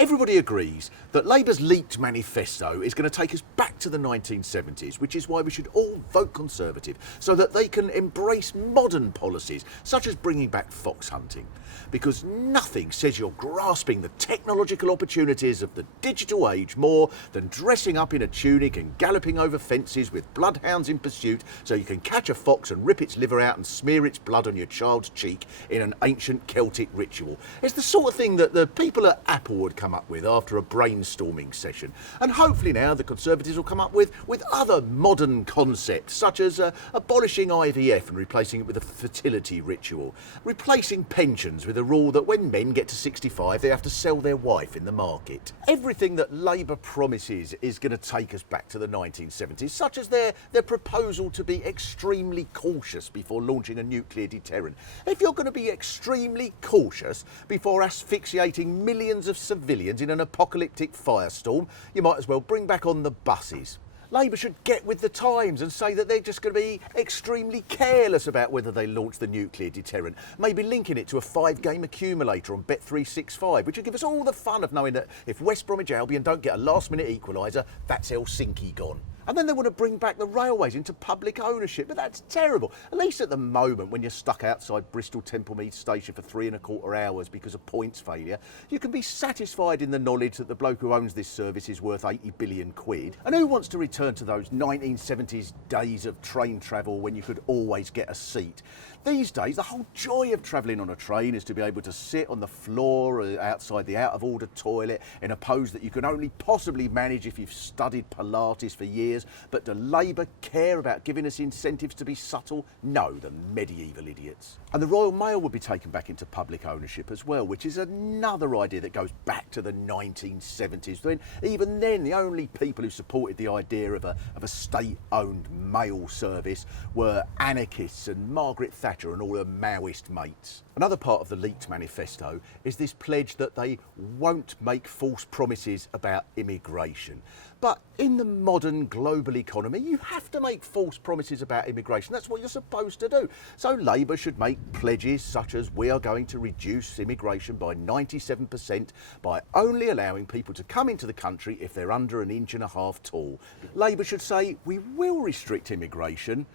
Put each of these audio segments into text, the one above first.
Everybody agrees that Labour's leaked manifesto is going to take us back to the 1970s, which is why we should all vote Conservative, so that they can embrace modern policies, such as bringing back fox hunting. Because nothing says you're grasping the technological opportunities of the digital age more than dressing up in a tunic and galloping over fences with bloodhounds in pursuit so you can catch a fox and rip its liver out and smear its blood on your child's cheek in an ancient Celtic ritual. It's the sort of thing that the people at Apple would come up with after a brainstorming session. And hopefully now the Conservatives will come up with other modern concepts, such as abolishing IVF and replacing it with a fertility ritual, replacing pensions with a rule that when men get to 65 they have to sell their wife in the market. Everything that Labour promises is going to take us back to the 1970s, such as their proposal to be extremely cautious before launching a nuclear deterrent. If you're going to be extremely cautious before asphyxiating millions of civilians in an apocalyptic firestorm, you might as well bring back on the buses. Labour should get with the times and say that they're just going to be extremely careless about whether they launch the nuclear deterrent, maybe linking it to a 5-game accumulator on Bet365, which would give us all the fun of knowing that if West Bromwich Albion don't get a last-minute equaliser, that's Helsinki gone. And then they want to bring back the railways into public ownership, but that's terrible. At least at the moment, when you're stuck outside Bristol Templemead station for 3¼ hours because of points failure, you can be satisfied in the knowledge that the bloke who owns this service is worth 80 billion quid. And who wants to return to those 1970s days of train travel when you could always get a seat? These days, the whole joy of travelling on a train is to be able to sit on the floor outside the out-of-order toilet in a pose that you can only possibly manage if you've studied Pilates for years. But do Labour care about giving us incentives to be subtle? No, the medieval idiots. And the Royal Mail will be taken back into public ownership as well, which is another idea that goes back to the 1970s. When even then, the only people who supported the idea of a state-owned mail service were anarchists and Margaret Thatcher and all her Maoist mates. Another part of the leaked manifesto is this pledge that they won't make false promises about immigration. But in the modern global economy, you have to make false promises about immigration. That's what you're supposed to do. So Labour should make pledges such as we are going to reduce immigration by 97% by only allowing people to come into the country if they're under 1.5 inches tall. Labour should say we will restrict immigration,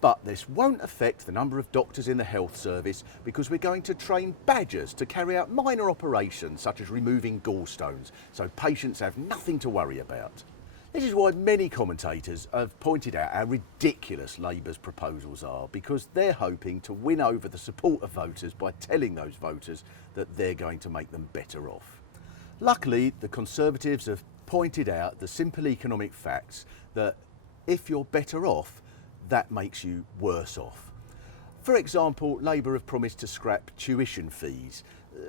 but this won't affect the number of doctors in the health service because we're going to train badgers to carry out minor operations such as removing gallstones, so patients have nothing to worry about. This is why many commentators have pointed out how ridiculous Labour's proposals are, because they're hoping to win over the support of voters by telling those voters that they're going to make them better off. Luckily, the Conservatives have pointed out the simple economic facts that if you're better off, that makes you worse off. For example, Labour have promised to scrap tuition fees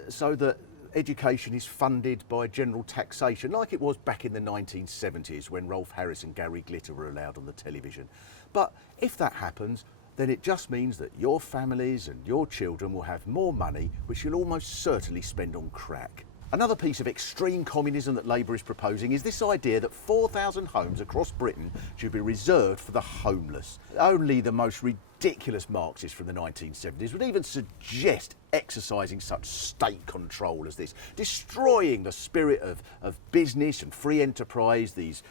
so that education is funded by general taxation, like it was back in the 1970s when Rolf Harris and Gary Glitter were allowed on the television. But if that happens, then it just means that your families and your children will have more money, which you'll almost certainly spend on crack. Another piece of extreme communism that Labour is proposing is this idea that 4,000 homes across Britain should be reserved for the homeless. Only the most ridiculous Marxists from the 1970s would even suggest exercising such state control as this, destroying the spirit of business and free enterprise, these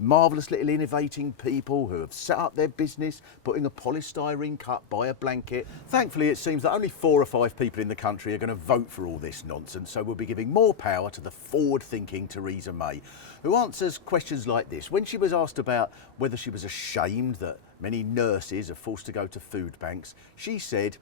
marvellous little innovating people who have set up their business, putting a polystyrene cup by a blanket. Thankfully, it seems that only 4 or 5 people in the country are going to vote for all this nonsense, so we'll be giving more power to the forward-thinking Theresa May, who answers questions like this. When she was asked about whether she was ashamed that many nurses are forced to go to food banks, she said,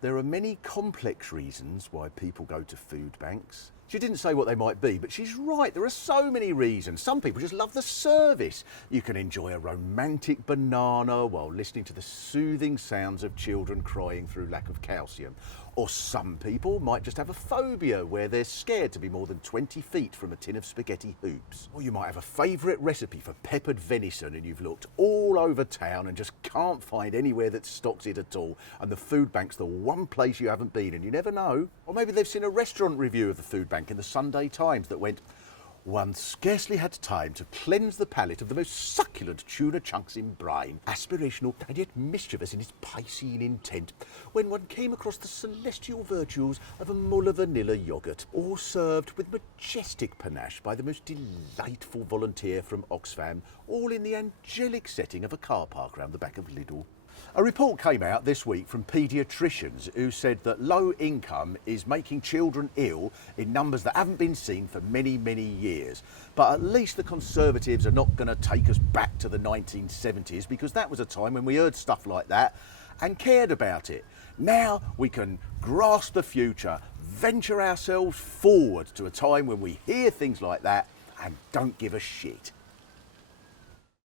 "There are many complex reasons why people go to food banks." She didn't say what they might be, but she's right. There are so many reasons. Some people just love the service. You can enjoy a romantic banana while listening to the soothing sounds of children crying through lack of calcium. Or some people might just have a phobia where they're scared to be more than 20 feet from a tin of spaghetti hoops. Or you might have a favourite recipe for peppered venison and you've looked all over town and just can't find anywhere that stocks it at all, and the food bank's the one place you haven't been and you never know. Or maybe they've seen a restaurant review of the food bank in the Sunday Times that went, One scarcely had time to cleanse the palate of the most succulent tuna chunks in brine, aspirational and yet mischievous in its Piscean intent, when one came across the celestial virtues of a Muller vanilla yoghurt, all served with majestic panache by the most delightful volunteer from Oxfam, all in the angelic setting of a car park round the back of Lidl. A report came out this week from paediatricians who said that low income is making children ill in numbers that haven't been seen for many, many years. But at least the Conservatives are not going to take us back to the 1970s, because that was a time when we heard stuff like that and cared about it. Now we can grasp the future, venture ourselves forward to a time when we hear things like that and don't give a shit.